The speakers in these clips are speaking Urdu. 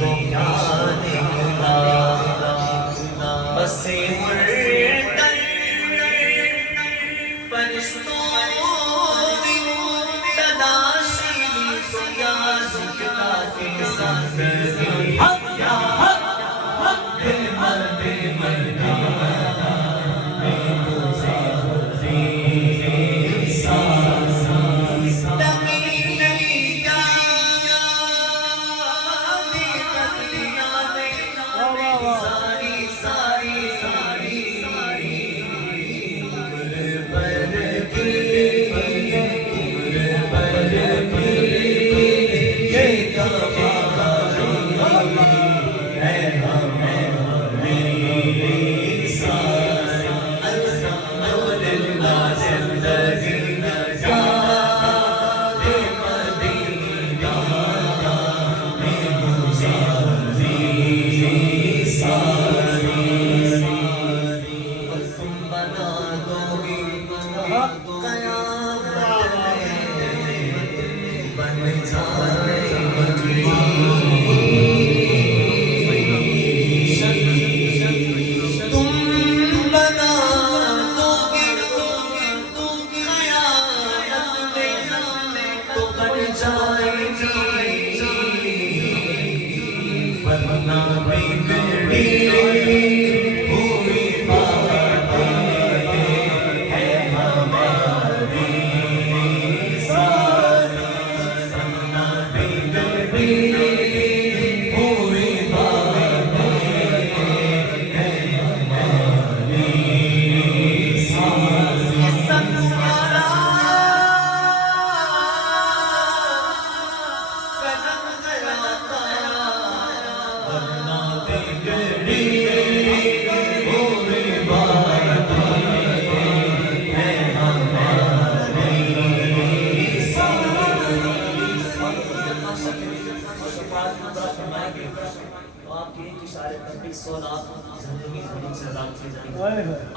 کو کیا نکلا بس مردن فرشتوں نے تلاشی تو کیا نکلا کے زندگی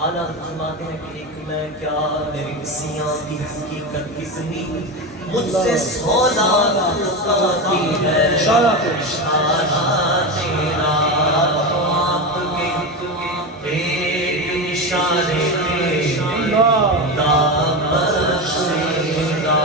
آنا فرماتے ہیں کہ ایک میں کیا میری سیاں کی حقیقت کتنی مجھ سے سودا آتی ہے اشارہ تیرا تو آپ کے ایک اشارے میں دابش میرا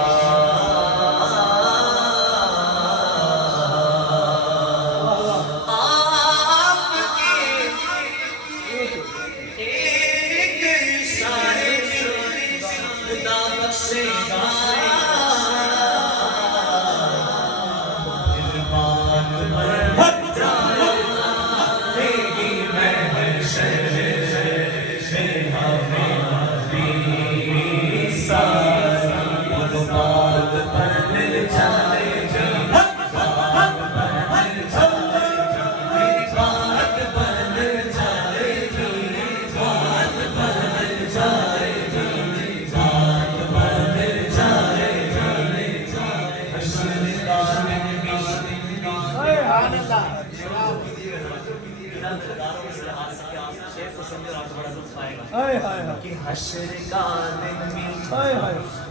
کہ حشر کا دن بھی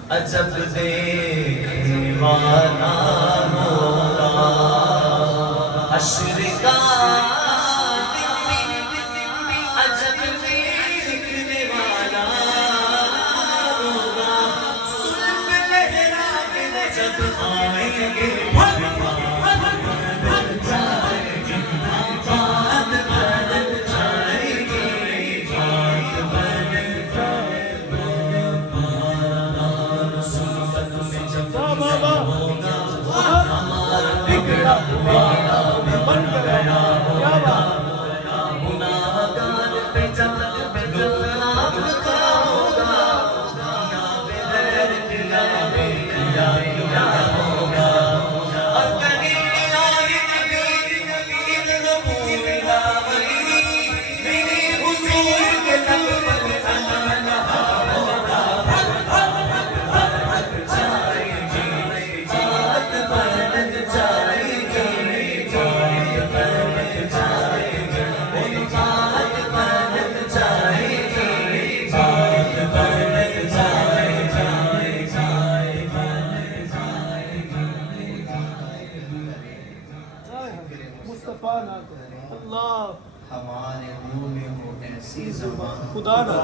عجب دیکھنے والا ہوگا حشر کا دن بھی عجب دیکھنے والا ہوگا سلف لہرا کے جب آئیں گے بن کر ذکر مصطفیٰ نہ کرے اللہ ہمارے منہ میں ہو ایسی زبان خدا نہ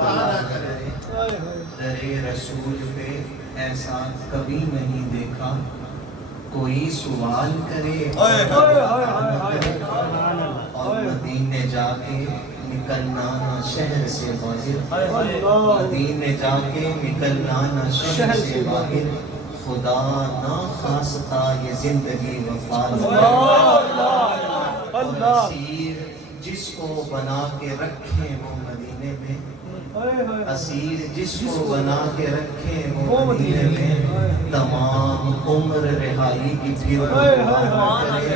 کرے ہائے ہائے در رسول پہ ایسا کبھی نہیں دیکھا کوئی سوال کرے ہائے ہائے ہائے اور مدینے جا کے نکلنا نہ شہر سے باہر اللہ مدینے جا کے نکلنا نہ شہر سے باہر خدا نہ خواستہ یہ زندگی وفا اللہ اسیر جس کو بنا کے رکھے وہ مدینے میں اسیر جس کو بنا کے رکھے وہ مدینے میں تمام عمر رہائی کی پھر کرے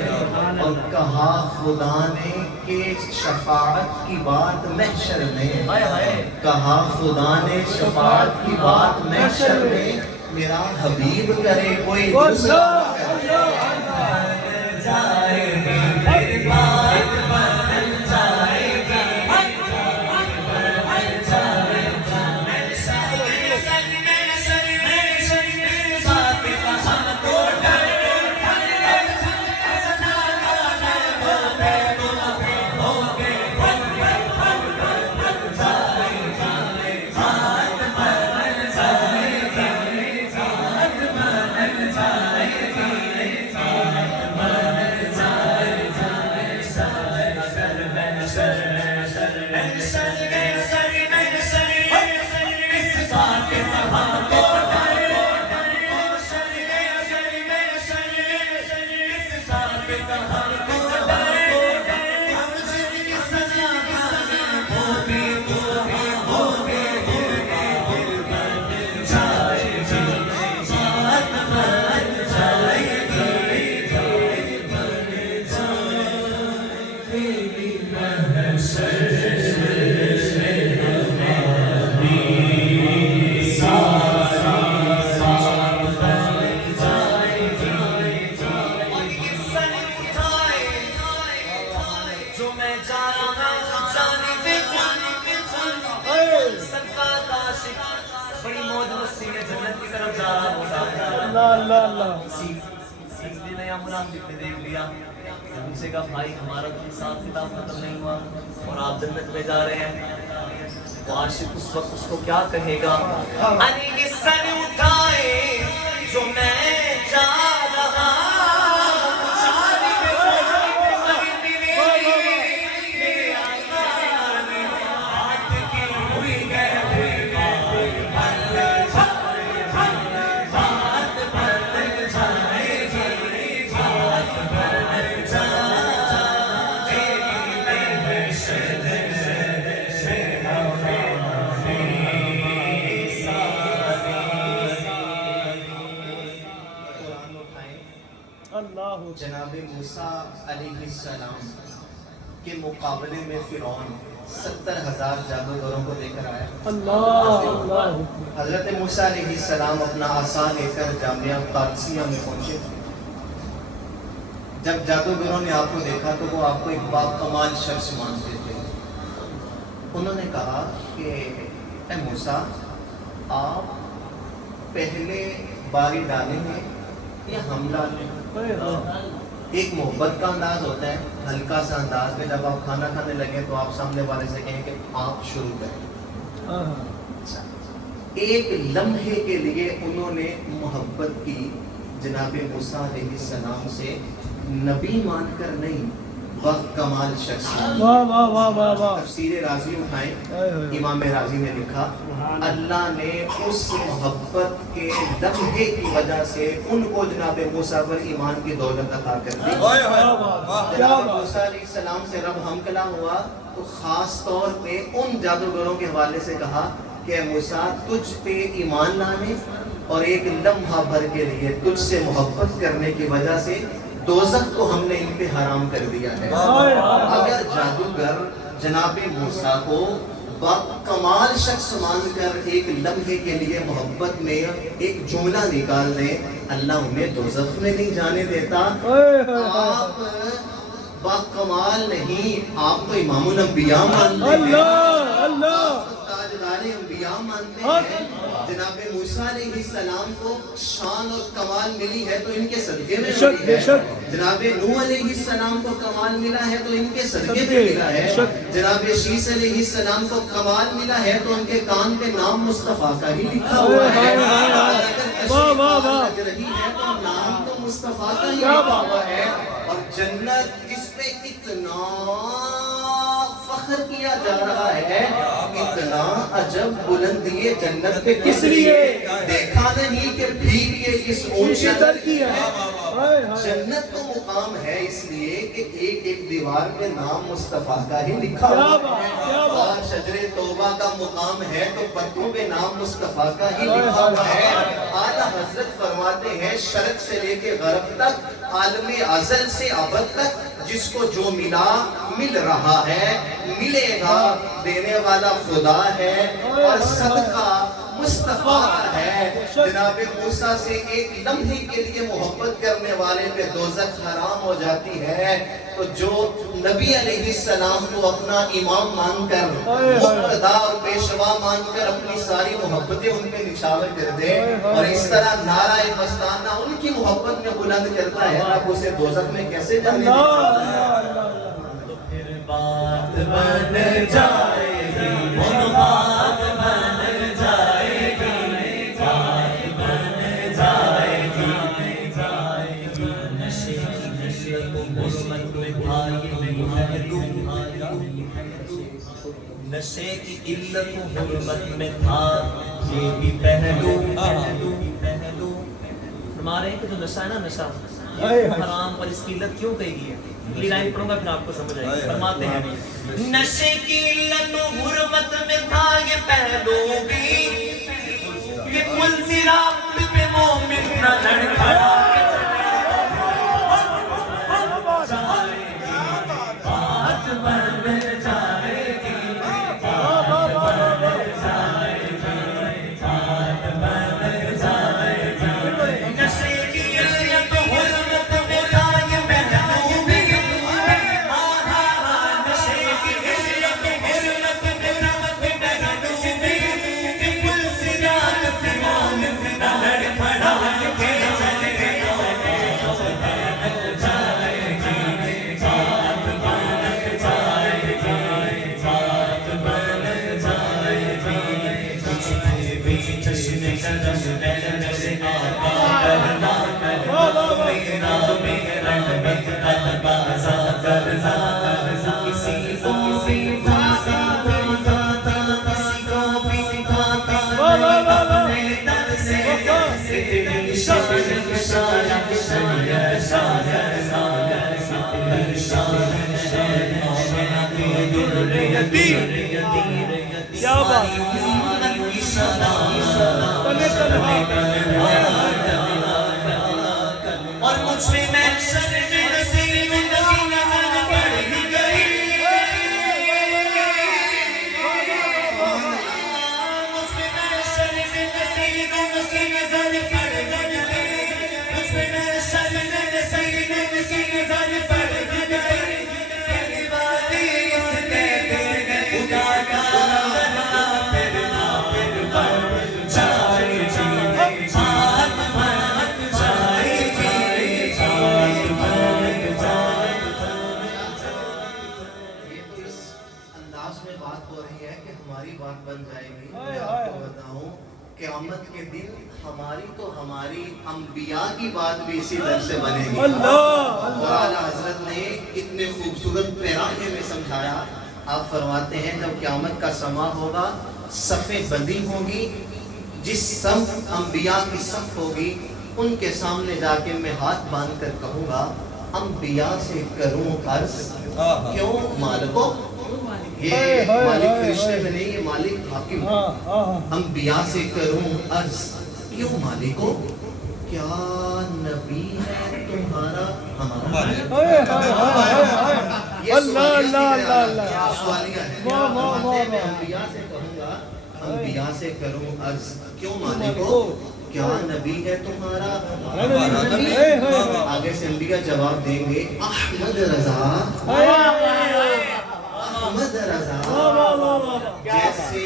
اور کہا خدا نے کہ شفاعت کی بات محشر میں کہا خدا نے شفاعت کی بات محشر میں میرا حبیب کرے کوئی دوسرا بڑی موج مستی میں جنت کی طرف جا رہا ہوتا ہے اللہ اللہ اللہ سیدھے نیا منافق نے دیکھ لیا ان سے کہا بھائی ہمارا تو حساب کتاب ختم نہیں ہوا اور آپ جنت میں جا رہے ہیں تو عاشق اس وقت اس کو کیا کہے گا علی کی سر اٹھائے جو میں جا رہا جناب موسیٰ علیہ السلام کے مقابلے میں فرعون 70,000 جادوگروں کو لے کر آیا اللہ حضرت موسیٰ علیہ السلام اپنا عصا لے کر جامعہ قادسیہ میں پہنچے جب جادوگروں نے آپ کو دیکھا تو وہ آپ کو ایک باکمال شخص مانتے تھے انہوں نے کہا کہ اے موسیٰ آپ پہلے باری ڈالیں گے یا ہم ڈالیں؟ ایک محبت کا انداز ہوتا ہے ہلکا سا انداز میں جب آپ کھانا کھانے لگیں تو آپ سامنے والے سے کہیں کہ آپ شروع کریں ایک لمحے کے لیے انہوں نے محبت کی جناب موسیٰ علیہ السلام سے نبی مان کر نہیں کمال شخص تفسیر رازی اٹھائیں امام رازی نے لکھا اللہ نے اس محبت کے لمحے کی وجہ سے ان کو جناب موسیٰ پر ایمان کی دولت عطا کر دی جناب موسیٰ علیہ السلام سے رب ہم کلام ہوا تو خاص طور پہ ان جادوگروں کے حوالے سے کہا کہ اے موسیٰ تجھ پہ ایمان لانے اور ایک لمحہ بھر کے لیے تجھ سے محبت کرنے کی وجہ سے دوزخ کو ہم نے ان پہ حرام کر دیا ہے اگر جادوگر جناب موسیٰ کو کمال شخص مان کر ایک لمحے کے لیے محبت میں ایک جملہ نکال دیں اللہ انہیں دوزخ میں نہیں جانے دیتا آپ کمال نہیں آپ تو امام الانبیاء مانتے ہیں تاجدار انبیاء کیا مانتے ہیں؟ جناب موسیٰ علیہ السلام کو شان اور کمال ملی ہے تو ان کے صدقے میں ملی ہے. جناب نوح علیہ السلام کو کمال ملا ہے تو ان کے صدقے میں ملا ہے. جناب شیس علیہ السلام کو کمال ملا ہے تو ان کے کان پہ نام مصطفیٰ کا ہی لکھا ہوا ہے. لگ رہی ہے تو نام تو مصطفیٰ کا ہی لکھا ہوا ہے. اور جنت جس پہ اتنا فخر کیا جا رہا ہے, اتنا عجب بلندی جنت پہ کس لیے دیکھا نہیں کہ بھیگ یہ کس اونچی در کی ہے. جنت کو مقام ہے اس لیے کہ ایک ایک دیوار پہ نام مصطفیٰ کا ہی لکھا ہوا ہے. اور شجر توبہ کا مقام ہے تو پتوں پہ نام مصطفیٰ کا ہی لکھا ہوا ہے. اعلیٰ حضرت فرماتے ہیں شرق سے لے کے غرب تک, عالم ازل سے ابد تک, جس کو جو ملا مل رہا ہے, ملے گا, دینے والا خدا ہے اور صدقہ مصطفیٰ ہے. جناب موسیٰ سے ایک لمحے کے لیے محبت کرنے والے پہ دوزخ حرام ہو جاتی ہے, تو جو نبی علیہ السلام کو اپنا امام مان کر, مقتدا اور پیشوا مان کر اپنی ساری محبتیں ان پہ نشاور کر دے اور اس طرح نعرہ مستانہ ان کی محبت میں بلند کرتا ہے, آپ اسے دوزخ میں کیسے جانے دیتا؟ تو پھر بات بن جائے گی, بات بن جائے گی, بات بن جائے گی. نشے کی نشرت حرمت میں تھا یہ پہلو, نشے کی علت حرمت میں تھا یہ بھی پہلو. فرما رہے ہیں کہ جو نشہ ہے نا, نشہ حرام اور اس کی علت کیوں کہی گئی ہے. اگلی لائن پڑھوں گا پھر آپ کو سمجھ آئے گا. فرماتے ہیں نشے کی علت و حرمت میں تھا یہ پہلو بھی, کہ کل صراط پہ مومن نہ لڑکھڑا کے بات بن جائے گی, بات بن جائے گی, بات بن جائے گی. نشے کی علت و حرمت میں تھا یہ پہلو بھی, نشے کی علت و حرمت میں تھا یہ پہلو بھی, کہ کل صراط پہ مومن نہ لڑکھڑا کے اور مجھ میں محشر میں نصیب نظر پڑ گئی, مجھ میں محشر میں نصیب نظر پڑ گئی, مجھ میں محشر میں نصیب نظر پڑ گئی. پہلی بات اس نے خدا کا بات بن جائے گی. میں آپ کو بتاؤں قیامت کے دن ہماری تو ہماری انبیاء کی بات بھی اسی طرح سے بنے گی. اور اعلیٰ حضرت نے اتنے خوبصورت پیرانے میں سمجھایا. آپ فرماتے ہیں جب قیامت کا سما ہوگا, صفیں بندی ہوگی, جس صف انبیاء کی صف ہوگی ان کے سامنے جا کے میں ہاتھ باندھ کر کہوں گا انبیاء سے کروں عرض, کیوں مالکو, یہ مالک فرشتے میں نہیں, یہ مالک حاکم. انبیاء سے کروں عرض, کیوں مالکو, کیا نبی ہے تمہارا ہمارا؟ یہ سوالیہ ہے. میں انبیاء سے کہوں گا, انبیاء سے کروں عرض, کیوں مالکو, کیا نبی ہے تمہارا ہمارا؟ آگے سے انبیاء جواب دیں گے احمد رضا, احمد رضا, جیسے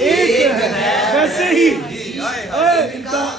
ایک ہے ویسے ہی ان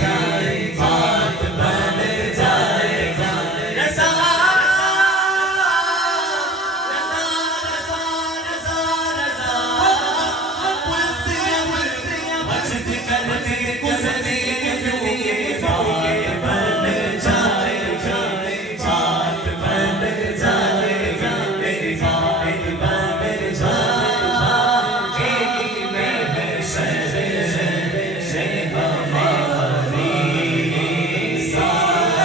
گی بات بن جائے گا رضا رضا رضا رضا رضا پلس مجد کرتے گزرے بات بن جائے گا بات بن جائے گا میری بات بن جائے گی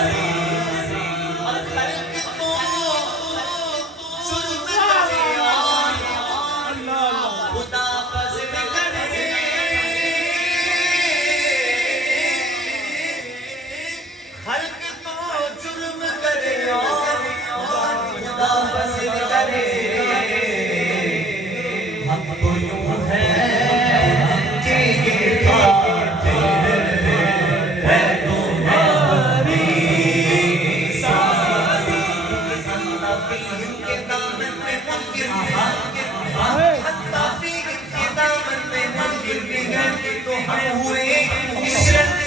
میں شہر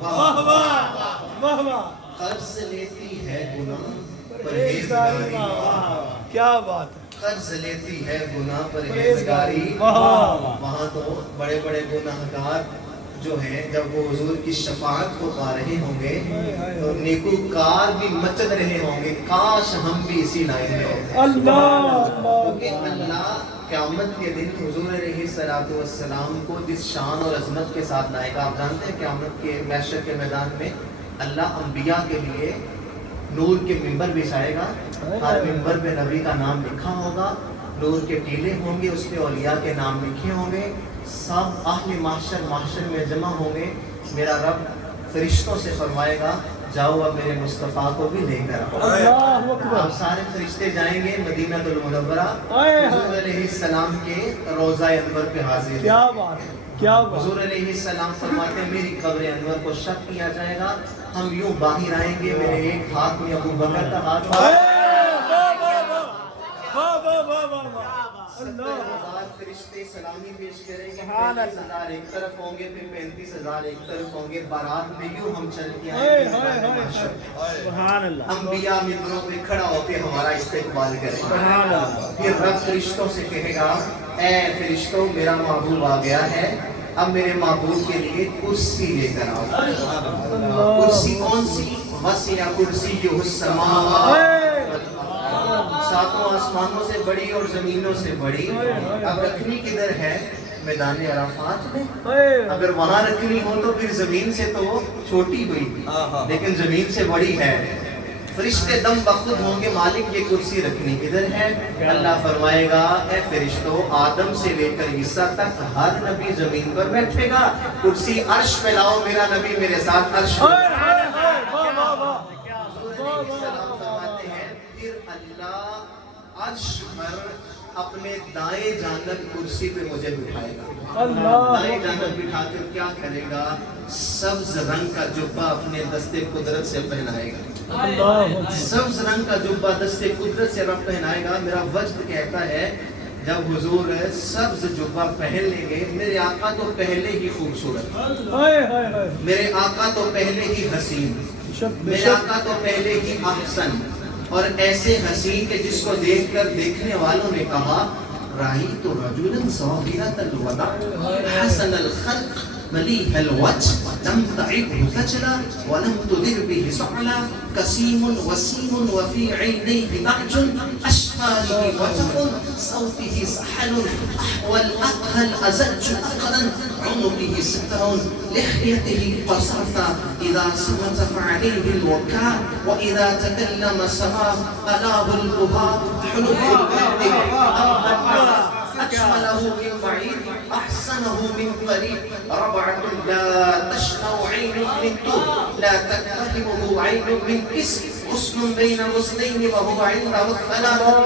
واہ واہ واہ قرض لیتی ہے گناہ پرہیزگاری پرہیزگاری کیا بات ہے قرض لیتی ہے گناہ پرہیزگاری واہ وہاں تو بڑے بڑے گناہگار جو ہیں جب وہ حضور کی شفاعت کو پا رہے ہوں گے تو نیکوکار بھی مچل رہے ہوں گے کاش ہم بھی اسی لائن میں ہوتے اللہ کیونکہ اللہ قیامت کے دن حضور علیہ الصلوۃ والسلام کو جس شان اور عظمت کے ساتھ لائے گا آپ جانتے ہیں قیامت کے محشر کے میدان میں اللہ انبیاء کے لیے نور کے منبر بچھائے گا ہر منبر پہ نبی کا نام لکھا ہوگا نور کے ٹیلے ہوں گے اس پہ اولیاء کے نام لکھے ہوں گے سب اہل محشر میں جمع ہوں گے میرا رب فرشتوں سے فرمائے گا جاؤ اب میرے مصطفیٰ کو بھی لے کر آؤ اللہ اکبر اب سارے فرشتے جائیں گے مدینہ المنورہ حضور علیہ السلام کے روضہ انور پہ حاضر ہیں کیا بات ہے کیا بات حضور علیہ السلام فرماتے ہیں میری قبر انور کو شک کیا جائے گا ہم یوں باہر آئیں گے میرے ایک ہاتھ میں ابو بکر کا ہاتھ فرشتے سلامی پیش کریں گے 35,000 ایک طرف ہوں گے پھر 35,000 ایک طرف ہوں گے بارات میں یوں ہم چل کے آئیں گے سبحان اللہ انبیاء ممبروں پہ کھڑا ہو کے ہمارا استقبال کریں پھر رب فرشتوں سے کہے گا اے فرشتوں میرا محبوب آ گیا ہے اب میرے محبوب کے لیے کرسی لے کر آؤ کرسی کون سی وسیع کرسی السماوات ساتوں آسمانوں سے بڑی اور زمینوں سے بڑی اب رکھنی کدھر ہے میدان عرفات میں اگر وہاں رکھنی ہو تو پھر زمین سے تو چھوٹی ہوئی لیکن زمین سے بڑی ہے فرشتے دم بخود ہوں گے مالک یہ کرسی رکھنی کدھر ہے اللہ فرمائے گا اے فرشتوں آدم سے لے کر عیسیٰ تک ہر نبی زمین پر بیٹھے گا کرسی عرش پہ لاؤ میرا نبی میرے ساتھ عرش فرماتے ہیں پھر اللہ عرش پر اپنے دائیں جانب کرسی پہ مجھے بٹھائے گا دائیں جانب بٹھا کر کیا کرے گا سبز رنگ کا جبہ اپنے دست قدرت سے پہنائے گا سبز رنگ کا جبہ دست قدرت سے رب پہنائے گا میرا وجد کہتا ہے جب حضور سبز جبہ پہن لیں گے میرے آقا تو پہلے ہی خوبصورت میرے آقا تو پہلے ہی حسین میرے آقا تو پہلے ہی احسن اور ایسے حسین کہ جس کو دیکھ کر دیکھنے والوں نے کہا رأیت رجلا صغيرة الوضع حسن الخلق مليح الوجه لم تعبه خجلا ولم تدر به صعلا كسيم وسيم وفي عينيه نعج أشفاره وجه صوته سحل أحوى الأقهل أزج أقلا عنقه ستر لحيته قصرت إذا صمت فعليه الوكاء وإذا تكلم سما ألاه البهاء حلف البرد أجمله من بعيد أحسن أحسنه من قريب ربعة لا تشبع عين من طول لا تكتهبه عين من كسر غصن بين غصنين وهو عنده الثلاثة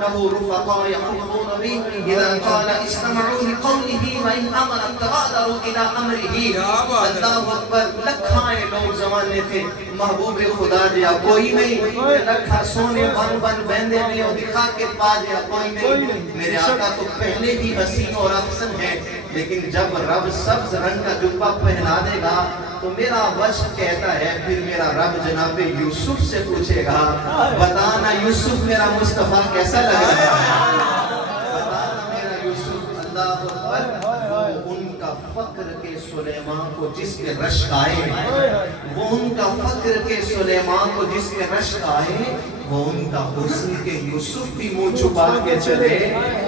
له رفقاء يحفظون به إذا قال استمعوا لقوله وإن أمر تغادروا إلى أمره اللہ اکبر لکھائیں لوگ زمانے تھے محبوب خدا دیا کوئی نہیں لکھا سونے بن بن بندے میں اور دکھا کے پا دیا کوئی نہیں میرے آقا تو پہلے بھی حسین اور افسن ہے لیکن جب رب سبز رنگ کا جبہ پہنا دے گا تو میرا وجہ کہتا ہے پھر میرا رب جناب یوسف سے پوچھے گا بتانا یوسف میرا مصطفیٰ کیسا لگ رہا ہے بتانا میرا یوسف اللہ اکبر وہ ان کا فقر کے سلیمان کو جس کے رشک آئے وہ ان کا فقر کے سلیمان کو جس کے رشک آئے وہ ان کا حسن کے یوسف بھی منہ چھپا کے چلے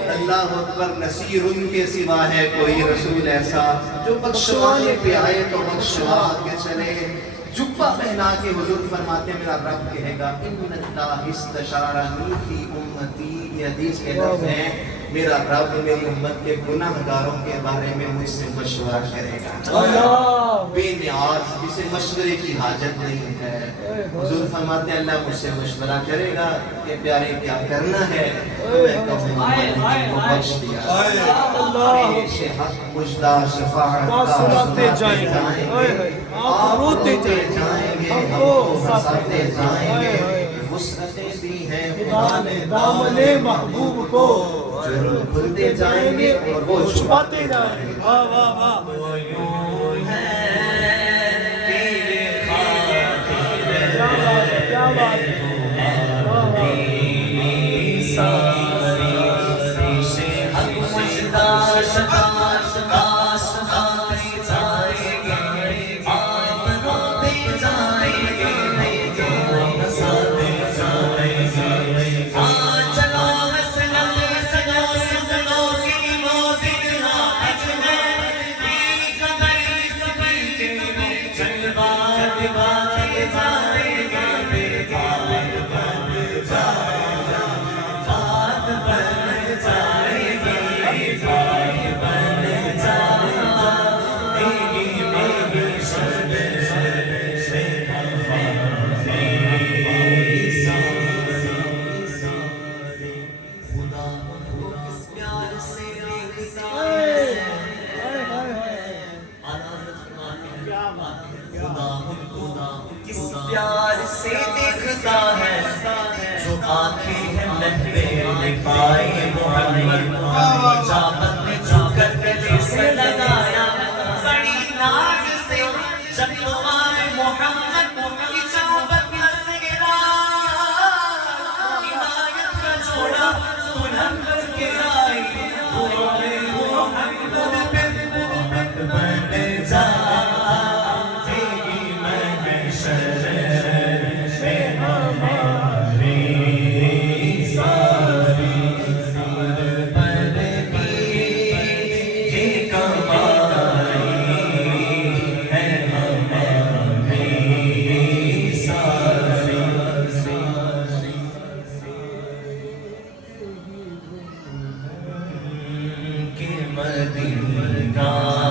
اللہ اکبر نصیر ان کے سوا ہے کوئی رسول ایسا جو بخشوانے پہ آئے تو بخشوا کے چلے جبہ پہنا کے حضور فرماتے میرا رب کہے گا ان اللہ استشارنی فی امتی یہ حدیث کے لفظ ہیں میرا رب میری امت کے گناہ گاروں کے بارے میں مجھ سے مشورہ کرے گا بے نیاز جسے مشورے کی حاجت نہیں ہے حضور فرماتے ہیں اللہ مجھ سے مشورہ کرے گا کہ پیارے کیا کرنا ہے میں کہوں کو بخش دیا پیش حق مجدہ شفاعت سناتے جائیں گے آپ روتے جائیں گے ہم کو ہنساتے جائیں گے وسعتیں بھی ہیں خدا نے دامن محبوب کو ضرور کھلتے جائیں گے اور وہ چھپاتے جائیں گے واہ واہ واہ وہ یوں ہے تیرے کیا بات ہے پیار سے دیکھتا ہے جو آنکھیں ہیں محبے پائے محمد جابت میں جو کر گلے سے لگایا بڑی ناز سے جب تمہارے محمد کی جابت ہنس گرا عنایت کا جوڑا بلند کر کے آئی محمد پہ محمد بن جا مدینہ